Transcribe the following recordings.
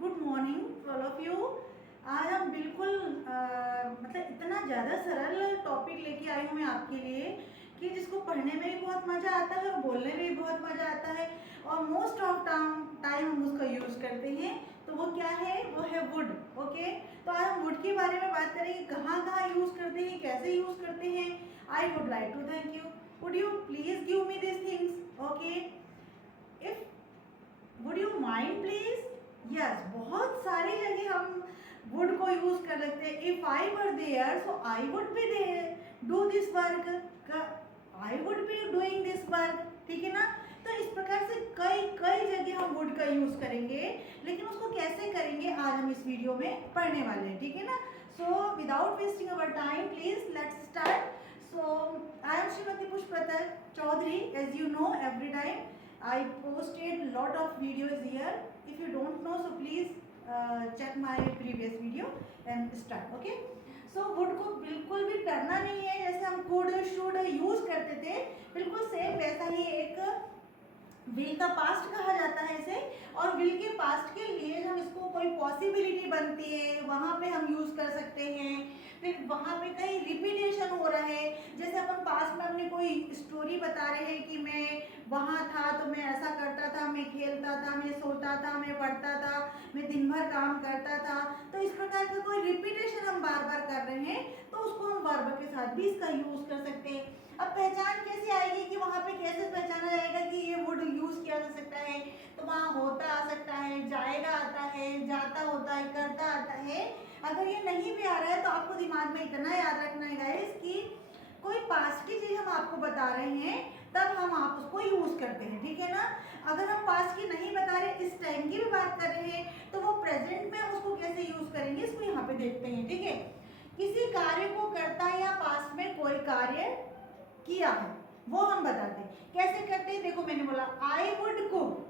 Good morning to all of you. आज हम बिल्कुल मतलब इतना ज़्यादा सरल टॉपिक लेके आई हूँ मैं आपके लिए कि जिसको पढ़ने में भी बहुत मज़ा आता है और बोलने में भी बहुत मज़ा आता है और मोस्ट ऑफ टाइम हम उसका यूज़ करते हैं। तो वो क्या है? वो है वुड। ओके, तो आज हम वुड के बारे में बात करेंगे, कहाँ कहाँ यूज़ करते हैं, कैसे यूज़ करते हैं। I would like to thank you. Would you please give me this things? Okay, if would you mind please? Yes, बहुत सारी जगह हम वुड को यूज कर सकते हैं। If I were there so I would be there, do this work, I would be doing this work. ठीक है ना? तो इस प्रकार से कई कई जगह हम वुड का यूज करेंगे, लेकिन उसको कैसे करेंगे आज हम इस वीडियो में पढ़ने वाले हैं। ठीक है ना? So without wasting our time please let's start. So I am Srimati Pushpata Chaudhary. As you know, every time I posted lot of videos here. If you don't know, so please check my previous video and start. Okay? So wood को बिल्कुल भी डरना नहीं है। जैसे हम could, should use करते थे, बिल्कुल सेम वैसा ही एक विल का पास्ट कहा जाता है इसे। और विल के पास्ट के लिए हम इसको कोई पॉसिबिलिटी बनती है वहाँ पे हम यूज कर सकते हैं। फिर वहाँ पे कहीं रिपीटेशन हो रहा है, जैसे अपन पास्ट में अपनी कोई स्टोरी बता रहे हैं कि मैं वहाँ था तो मैं ऐसा करता था, मैं खेलता था, मैं सोता था, मैं पढ़ता था, मैं दिन भर काम करता था। तो इस प्रकार का कोई रिपीटेशन हम बार बार कर रहे हैं तो उसको हम वर्ब के साथ भी इसका यूज कर सकते हैं। अब पहचान कैसे आएगी कि वहाँ पे कैसे पहचाना जाएगा कि ये वुड यूज किया जा सकता है? तो वहाँ होता आ सकता है, जाएगा आता है, जाता होता है, करता आता है। अगर ये नहीं भी आ रहा है तो आपको दिमाग में इतना याद रखना है गाइस कि कोई पास्ट की चीज हम आपको बता रहे हैं तब हम आप उसको यूज करते हैं। ठीक है ना? अगर हम पास्ट की नहीं बता रहे, इस टाइम की भी बात कर रहे हैं, तो वो प्रेजेंट में हम उसको कैसे यूज करेंगे इसको यहाँ पे देखते हैं। ठीक है? किसी कार्य को करता है या पास्ट में कोई कार्य किया है वो हम बताते हैं। कैसे करते हैं? देखो, मैंने बोला आई वुड कुक,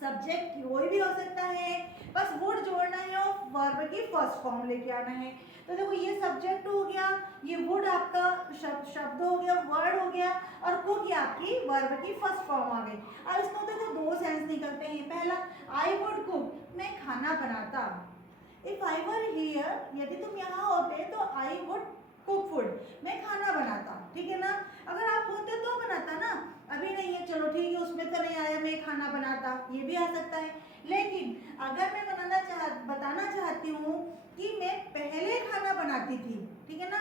सब्जेक्ट कोई भी हो सकता है, बस वुड जोड़ना है और वर्ब की फर्स्ट फॉर्म लेके आना है। तो देखो, ये सब्जेक्ट हो गया, ये वुड आपका शब्द हो गया, वर्ड हो गया, और कुक ये आपकी वर्ब की फर्स्ट फॉर्म आ गई। अब इसको देखो दो सेंस निकलते हैं। पहला, आई वुड कुक, मैं खाना बनाता। इफ आई वर हियर, यदि तुम यहाँ होते तो आई वुड कुक फूड, मैं खाना बनाता। ठीक है ना? अगर आप होते तो बनाता ना, अभी नहीं है, चलो ठीक है, उसमें तो नहीं आया, मैं खाना बनाता, ये भी आ सकता है। लेकिन अगर मैं बताना चाहती हूँ कि मैं पहले खाना बनाती थी, ठीक है ना,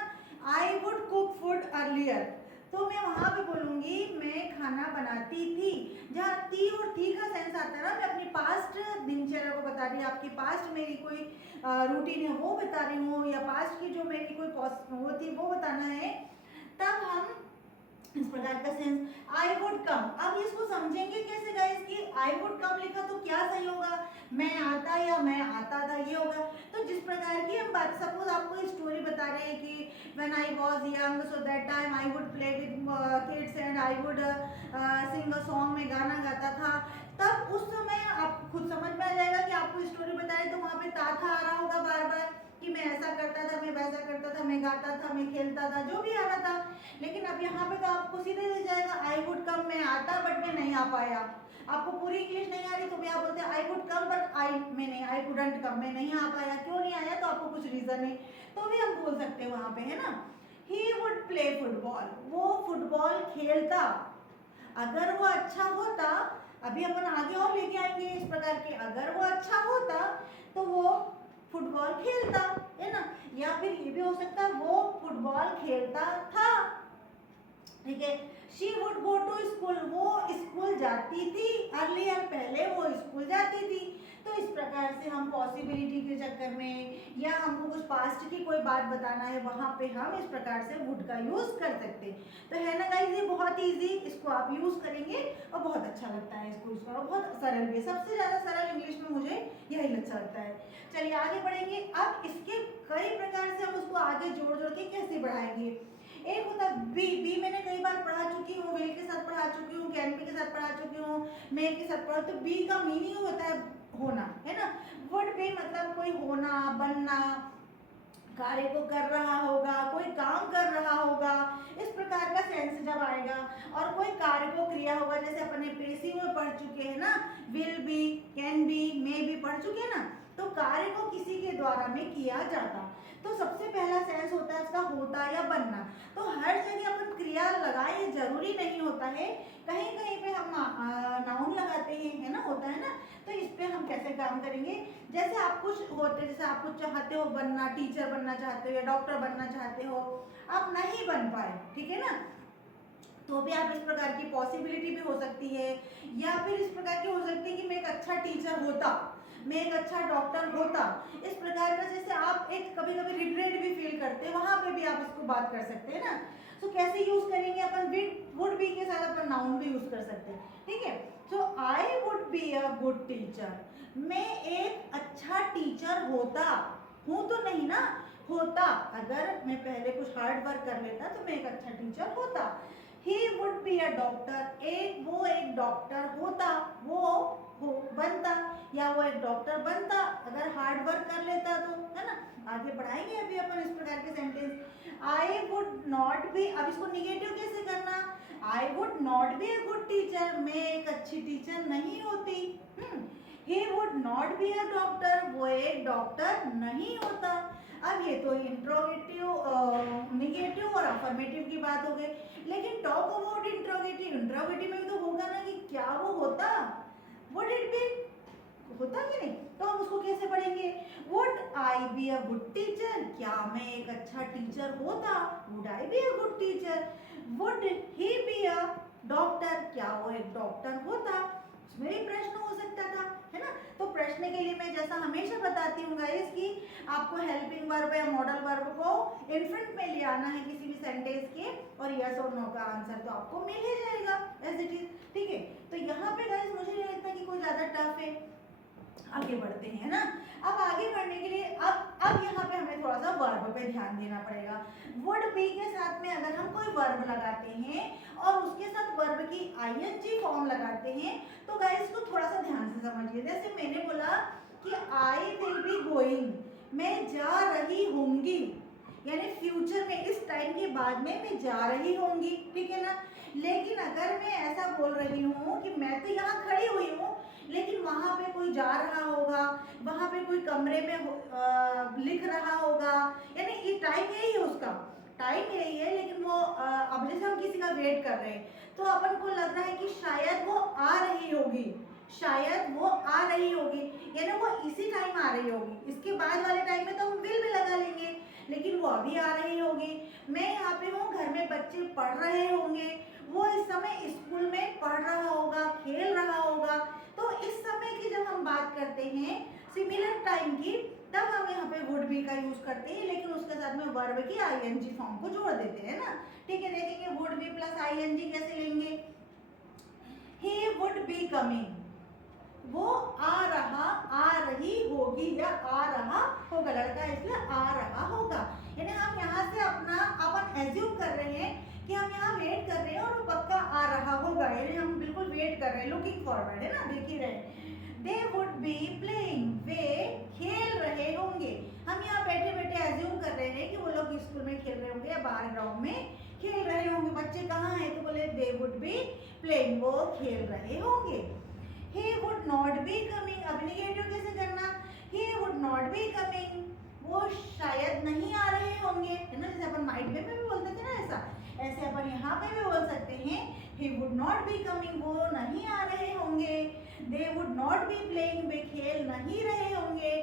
I would cook food earlier, तो मैं वहां पे बोलूंगी मैं खाना बनाती थी। जहाँ ती और थी का सेंस आता है ना, मैं अपनी पास्ट दिनचर्या को बता रही हूँ, आपकी पास्ट मेरी कोई रूटीन है वो बता रही हूँ, या पास्ट की जो मेरी कोई वो थी वो बताना है, तब हम इस प्रकार का सेंस आई वुड कम। अब इसको समझेंगे कैसे गाइस कि आई वुड कम लिखा तो क्या सही होगा? मैं आता या मैं आता था, ये होगा। तो जिस प्रकार की हम बात, सपोज आपको स्टोरी बता रहे हैं कि when I was young so that time I would play with kids and I would Singh a song, में गाना गाता था। तब उस समय आप खुद समझ में आ जाएगा कि आपको स्टोरी बताए तो वहाँ पे था आ रहा होगा बार बार कि मैं ऐसा करता था, मैं वैसा करता था, मैं गाता था, मैं खेलता था, जो भी आ रहा था। लेकिन अब यहाँ पे तो आपको सीधे दे जाएगा आई वुड कम, मैं आता बट मैं नहीं आ पाया। आपको पूरी इंग्लिश नहीं आ रही तो भी आप बोलते हैं आई वुड कम बट मैं नहीं, आई कुडंट कम, मैं नहीं आ पाया। क्यों नहीं आया? तो आपको कुछ रीजन है, तो भी हम बोल सकते हैं वहां पे, है ना। ही वुड प्ले फुटबॉल, वो फुटबॉल खेलता। अगर वो अच्छा होता, अभी अपन आगे और लेके आएंगे इस प्रकार के, अगर वो अच्छा होता तो वो फुटबॉल खेलता, है ना। या फिर ये भी हो सकता है वो फुटबॉल खेलता था। ठीक है? She would go to school, वो स्कूल जाती थी। अर्लियर, पहले वो स्कूल जाती थी। तो इस प्रकार से हम पॉसिबिलिटी के चक्कर में, या हमको कुछ पास्ट की कोई बात बताना है, वहां पे हम इस प्रकार से वुड का यूज कर सकते हैं। तो है ना गाइस, ये बहुत इजी, इसको आप यूज करेंगे और बहुत अच्छा लगता है इसको यूज करना, बहुत सरल भी। सबसे ज्यादा सरल इंग्लिश में मुझे यही अच्छा लगता है। चलिए आगे बढ़ेंगे। अब इसके कई प्रकार से हम उसको आगे जोड़ जोड़ के कैसे बढ़ाएंगे। एक होता है बी, बी मैंने कई बार पढ़ा चुकी हूँ, विल के साथ पढ़ा चुकी हूँ, कैन बी के साथ पढ़ा चुकी हूँ, मे के साथ पढ़ा। तो बी का मीनिंग होता है होना, है ना। वुड बी मतलब कोई होना, बनना, कार्य को कर रहा होगा, कोई काम कर रहा होगा, इस प्रकार का सेंस जब आएगा। और कोई कार्य को क्रिया होगा, जैसे अपने पेसिव में पढ़ चुके हैं ना, will be, can be, may be पढ़ चुके ना। तो कार्य को किसी के द्वारा में किया जाता, तो सबसे पहला सेंस होता है इसका होता या बनना। तो हर जगह अपन क्रिया लगाए ये जरूरी नहीं होता है, कहीं कहीं पे हम नाउन लगाते हैं, है ना, होता है ना। तो इस पे हम कैसे काम करेंगे, जैसे आप कुछ होते, जैसे आप कुछ चाहते हो बनना, टीचर बनना चाहते हो या डॉक्टर बनना चाहते हो, आप नहीं बन पाए, ठीक है ना, तो भी आप इस प्रकार की पॉसिबिलिटी भी हो सकती है, या फिर इस प्रकार की हो सकती है कि मैं एक अच्छा टीचर होता, मैं एक अच्छा डॉक्टर होता। इस प्रकार का जैसे आप एक कभी कभी रिग्रेट भी फील करते हैं, वहां पे भी आप इसको बात कर सकते हैं ना। तो कैसे यूज करेंगे अपन, वुड बी के साथ अपन नाउन भी यूज कर सकते हैं, ठीक है। So I would be a good teacher, मैं एक अच्छा टीचर होता, हूं तो नहीं ना, होता। अगर मैं पहले कुछ हार्ड वर्क कर लेता तो मैं एक अच्छा टीचर होता। He would be a doctor, वो एक डॉक्टर होता, वो बनता, या वो एक डॉक्टर बनता अगर हार्ड वर्क कर लेता तो, है ना। आगे बढ़ाएंगे अभी अपन इस प्रकार के sentence. I would not be, अब इसको निगेटिव कैसे करना, I would not be a good teacher, मैं एक अच्छी टीचर नहीं होती। He would not be a doctor, वो एक डॉक्टर नहीं होता। अब ये तो इंट्रोगेटिव, निगेटिव और अफर्मेटिव की बात हो गई, लेकिन टॉक अबाउट इंट्रोगेटिव, इंट्रोगेटिव में भी तो होगा ना कि क्या वो होता, वुड इट बी, होता कि नहीं। तो हम उसको कैसे पढ़ेंगे, would I B a good teacher, क्या मैं एक अच्छा टीचर होता, would I B a good teacher. Would he be a doctor, क्या वो एक डॉक्टर होता, उसमें भी प्रश्न हो सकता था, है ना। तो प्रश्न के लिए मैं जैसा हमेशा बताती हूँ गाइस कि आपको हेल्पिंग वर्ब या मॉडल वर्ब को इनफ्रंट में ले आना है किसी भी सेंटेंस के, और यस और नो का आंसर तो आपको मिल ही जाएगा एज इट इज, ठीक है। तो यहाँ पे गाइस मुझे नहीं लगता कि कोई ज्यादा टफ है। आगे बढ़ते हैं ना। अब आगे बढ़ने के लिए अब यहाँ पे हमें थोड़ा सा वर्ब पे ध्यान देना पड़ेगा। वुड बी के साथ में अगर हम कोई वर्ब लगाते हैं और उसके साथ वर्ब की आईएनजी फॉर्म लगाते हैं, तो गाइस को थोड़ा सा ध्यान से समझिए। जैसे मैंने बोला कि आई विल बी गोइंग, मैं जा रही होंगी, यानी फ्यूचर में इस टाइम के बाद में मैं जा रही होंगी, ठीक है ना। लेकिन अगर मैं ऐसा बोल रही हूँ कि मैं तो यहाँ खड़ी हुई हूँ, लेकिन वहां पे कोई जा रहा होगा, वहां पे कोई कमरे में लिख रहा होगा, यानी ये टाइम यही है, उसका टाइम यही है, लेकिन वो अब जैसे हम किसी का वेट कर रहे हैं तो अपन को लग रहा है कि शायद वो आ रही होगी, शायद वो आ रही होगी, यानी वो इसी टाइम आ रही होगी, इसके बाद वाले टाइम में तो हम विल भी लगा लेंगे, लेकिन वो अभी आ रही होगी। मैं यहाँ पे हूँ, घर में बच्चे पढ़ रहे होंगे, वो इस समय स्कूल में पढ़ रहा होगा, खेल रहा होगा। तो इस समय की जब हम बात करते हैं सिमिलर टाइम की, तब हम यहाँ पे वुड बी का यूज करते हैं, लेकिन उसके साथ में वर्ब की आईएनजी फॉर्म को जोड़ देते हैं ना, ठीक है। देखेंगे वुड बी प्लस आईएनजी कैसे लेंगे। ही वुड बी कमिंग, वो आ रही होगी या आ रहा होगा, लड़का इसलिए आ रहा होगा, यानी हम यहाँ से अपना अपन एज्यूम कर रहे हैं कि हम यहाँ वेट कर रहे हैं और वो पक्का आ रहा होगा, यानी हम बिल्कुल वेट कर रहे हैं, लुकिंग फॉरवर्ड, है ना, देख ही रहे। दे वुड बी प्लेइंग, वे खेल रहे होंगे, हम यहाँ बैठे बैठे एज्यूम कर रहे हैं कि वो लोग स्कूल में खेल रहे होंगे या बाहर ग्राउंड में खेल रहे होंगे। बच्चे कहाँ हैं, तो बोले दे वुड बी प्लेइंग, वो खेल रहे होंगे। He would not be coming, अब निगेटिव कैसे करना, He would not be coming, वो शायद नहीं आ रहे होंगे, है ना, जैसे अपन माइट में भी बोलते थे ना, ऐसे अपन यहाँ पे भी बोल सकते हैं He would not be coming, वो नहीं आ रहे होंगे। They would not be playing, वे खेल नहीं रहे होंगे।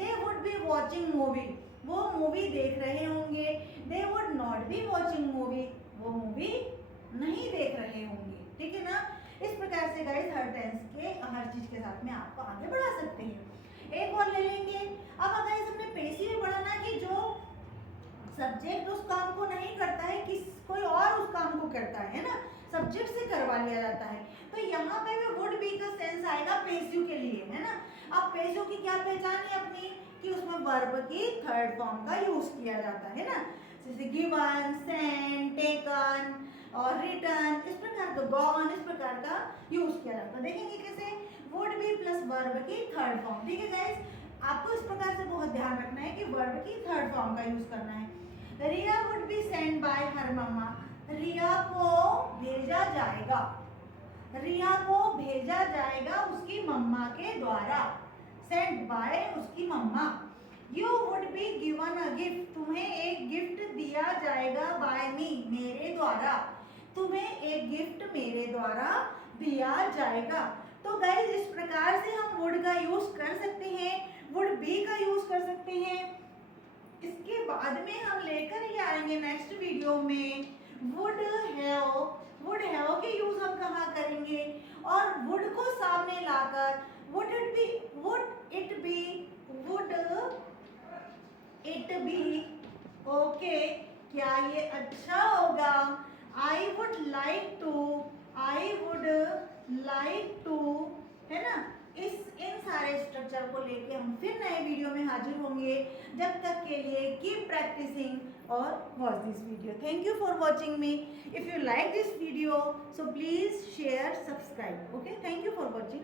They would be watching movie, वो मूवी देख रहे होंगे। They would not be watching movie, वो मूवी नहीं देख रहे होंगे, ठीक है ना। इस प्रकार से गाइस हर टेंस के हर चीज के साथ में आपको आगे बढ़ा सकते हैं। एक और ले लेंगे। अब गाइस हमने पेसिव में पढ़ा ना कि जो सब्जेक्ट उस काम को नहीं करता है, कोई और उस काम को करता है ना, सब्जेक्ट से करवा लिया जाता है। तो यहाँ पे भी वुड बी का सेंस आएगा पेसिव के लिए, है ना। अब पेसिव की क्या पहचान है अपनी, कि उसमें वर्ब की थर्ड फॉर्म का यूज किया जाता है ना, जैसे गिवन, सेंड, टेकन और रिटर्न, इस प्रकार का गॉन, इस प्रकार का यूज किया जाता है। देखेंगे कैसे, वुड बी प्लस वर्ब की थर्ड फॉर्म, ठीक है गाइस। आपको इस प्रकार से बहुत ध्यान रखना है कि वर्ब की थर्ड फॉर्म का यूज करना है। Riya would be send by her mamma, Riya को भेजा जाएगा, रिया को भेजा जाएगा उसकी मम्मा के द्वारा। सेंट बाय उसकी मम्मा। You would be given a gift, तुम्हें एक गिफ्ट दिया जाएगा बाय मी, मेरे द्वारा, तुम्हें एक गिफ्ट मेरे द्वारा दिया जाएगा। तो गाइस इस प्रकार से हम वुड का यूज कर सकते हैं, वुड बी का यूज कर सकते हैं। इसके बाद में हम लेकर ही आएंगे नेक्स्ट वीडियो में वुड हैव, वुड हैव के यूज हम कहाँ करेंगे, और वुड को सामने लाकर would it be, would it be, would it be okay, क्या ये अच्छा होगा, I would like to, I would like to, है ना। इन सारे स्ट्रक्चर को लेके हम फिर नए वीडियो में हाजिर होंगे। जब तक के लिए कीप प्रैक्टिसिंग और watch this video. Thank you for watching me. If you like this video so please share, subscribe. Okay, thank you for watching.